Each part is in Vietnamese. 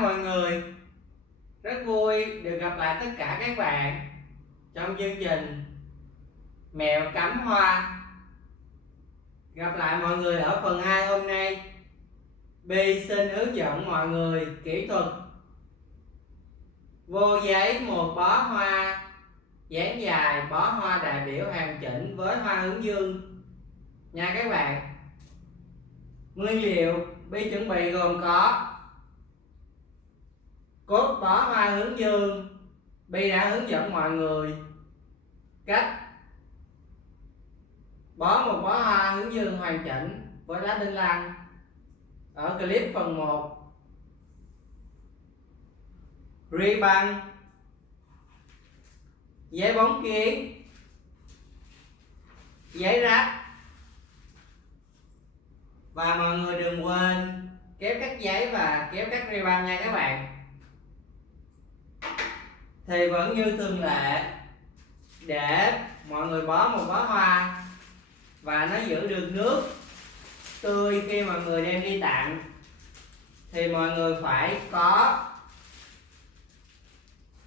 mọi người, rất vui được gặp lại tất cả các bạn trong chương trình Mèo cắm hoa. Gặp lại mọi người ở phần 2 hôm nay. Bi xin hướng dẫn mọi người kỹ thuật vô giấy một bó hoa dáng dài, bó hoa đại biểu hoàn chỉnh với hoa hướng dương nha các bạn. Nguyên liệu Bi chuẩn bị gồm có cốt bó hoa hướng dương. Bi đã hướng dẫn mọi người cách bó một bó hoa hướng dương hoàn chỉnh với lá đinh lăng ở clip phần 1. Ribbon, giấy bóng kiến, giấy ráp, và mọi người đừng quên kéo cắt giấy và kéo cắt ribbon nha các bạn. Thì vẫn như thường lệ, để mọi người bó một bó hoa và nó giữ được nước tươi khi mọi người đem đi tặng, thì mọi người phải có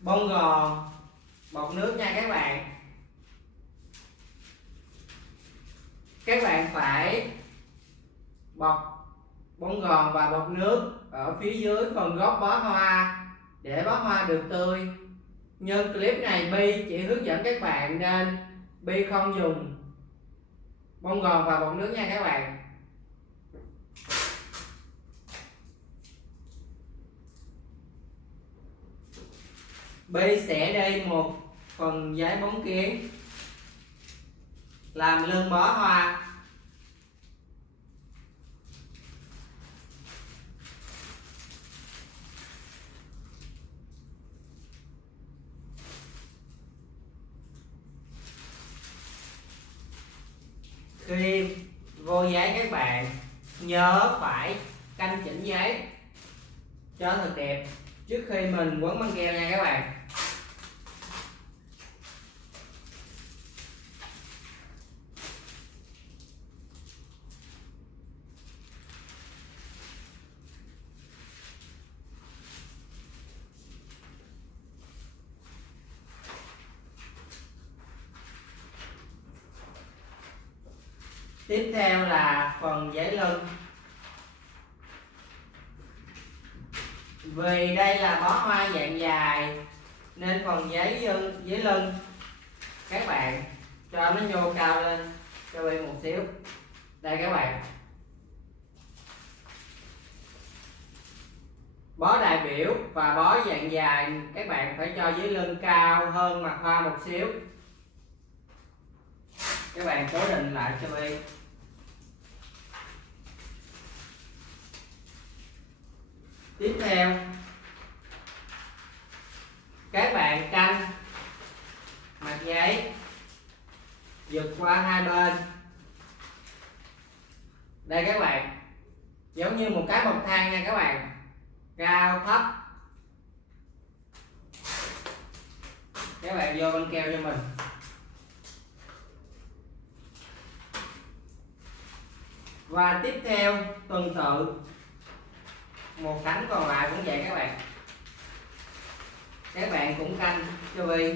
bông gòn bọc nước nha các bạn. Các bạn phải bọc bông gòn và bọc nước ở phía dưới phần gốc bó hoa để bó hoa được tươi. Nhưng clip này Bi chỉ hướng dẫn các bạn nên Bi không dùng bông gòn và bọc nước nha các bạn. Bi sẽ đi một phần giấy bóng kiến làm lưng bó hoa. Khi vô giấy các bạn nhớ phải canh chỉnh giấy cho thật đẹp trước khi mình quấn băng keo nha các bạn. Tiếp theo là phần giấy lưng. Vì đây là bó hoa dạng dài nên phần giấy lưng các bạn cho nó nhô cao lên cho Bi một xíu. Đây các bạn, bó đại biểu và bó dạng dài các bạn phải cho giấy lưng cao hơn mặt hoa một xíu. Các bạn cố định lại cho Bi. Tiếp theo các bạn canh mặt giấy giật qua hai bên. Đây các bạn, giống như một cái bậc thang nha các bạn, cao thấp. Các bạn vô băng keo cho mình. Và tiếp theo tuần tự một cánh còn lại cũng vậy các bạn. Các bạn cũng canh cho Bi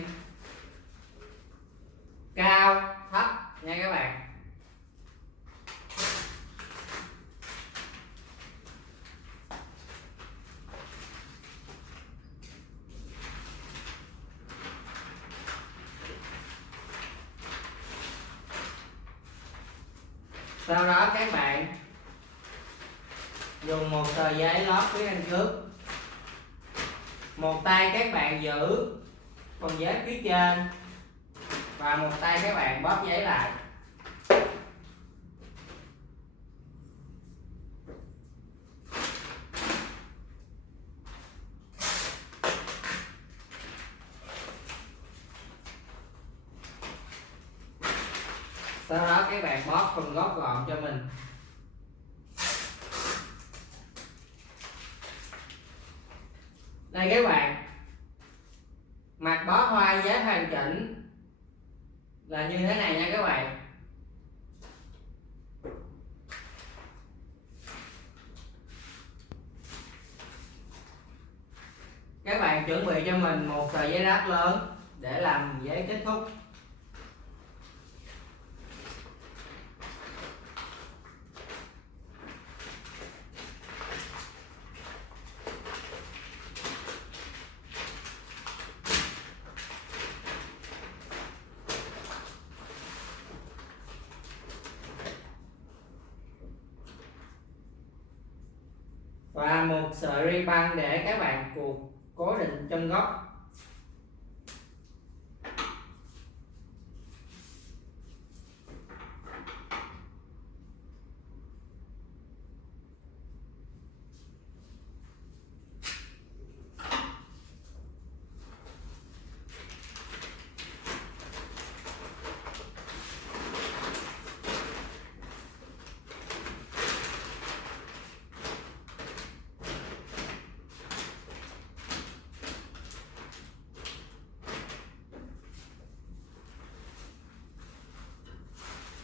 cao thấp nha các bạn. Sau đó các bạn dùng một tờ giấy lót phía bên trước. Một tay các bạn giữ phần giấy phía trên và một tay các bạn bóp giấy lại. Sau đó các bạn bóp phần gốc gọn cho mình. Đây các bạn, mặt bó hoa giấy hoàn chỉnh là như thế này nha các bạn. Các bạn chuẩn bị cho mình một tờ giấy đáp lớn để làm giấy kết thúc. Và một sợi ri băng để các bạn buộc cố định chân gốc.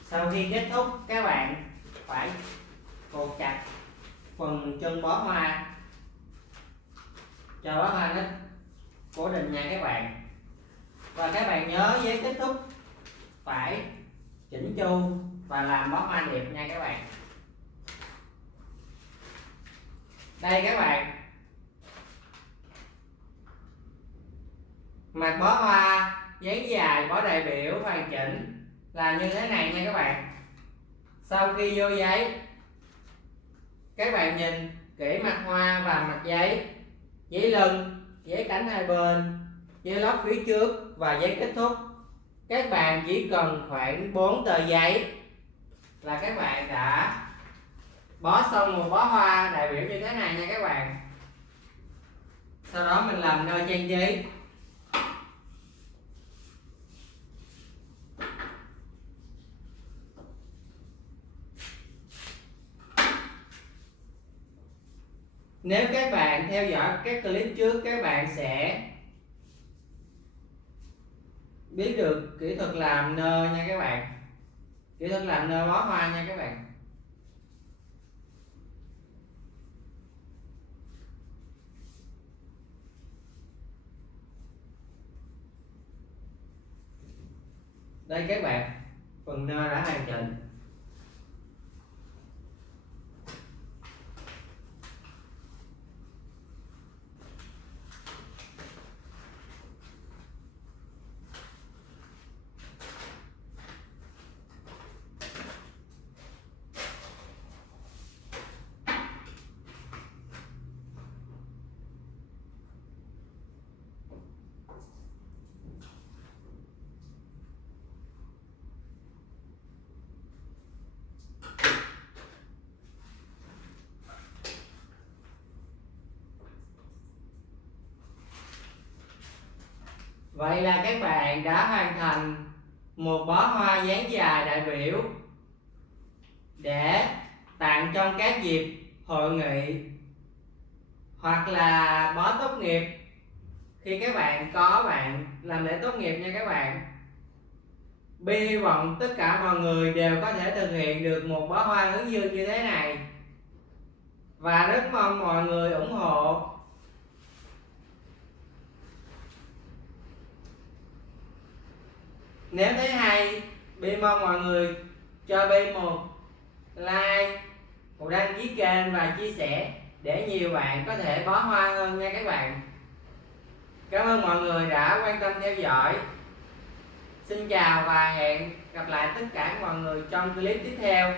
Sau khi kết thúc, các bạn phải cột chặt phần chân bó hoa cho bó hoa nó cố định nha các bạn. Và các bạn nhớ giấy kết thúc phải chỉnh chu và làm bó hoa đẹp nha các bạn. Đây các bạn, mặt bó hoa dáng dài bó đại biểu hoàn chỉnh là như thế này nha các bạn. Sau khi vô giấy, các bạn nhìn kỹ mặt hoa và mặt giấy, giấy lưng, giấy cánh hai bên, giấy lót phía trước và giấy kết thúc. Các bạn chỉ cần khoảng 4 tờ giấy là các bạn đã bó xong một bó hoa đại biểu như thế này nha các bạn. Sau đó mình làm nơi trang trí. Nếu các bạn theo dõi các clip trước, các bạn sẽ biết được kỹ thuật làm nơ nha các bạn. Kỹ thuật làm nơ bó hoa nha các bạn. Đây các bạn, phần nơ đã hoàn chỉnh. Vậy là các bạn đã hoàn thành một bó hoa dáng dài đại biểu để tặng trong các dịp hội nghị hoặc là bó tốt nghiệp khi các bạn có bạn làm lễ tốt nghiệp nha các bạn. Bi hy vọng tất cả mọi người đều có thể thực hiện được một bó hoa hướng dương như thế này và rất mong mọi người ủng hộ. Nếu thấy hay, Bi mong mọi người cho Bi một like, một đăng ký kênh và chia sẻ để nhiều bạn có thể bó hoa hơn nha các bạn. Cảm ơn mọi người đã quan tâm theo dõi. Xin chào và hẹn gặp lại tất cả mọi người trong clip tiếp theo.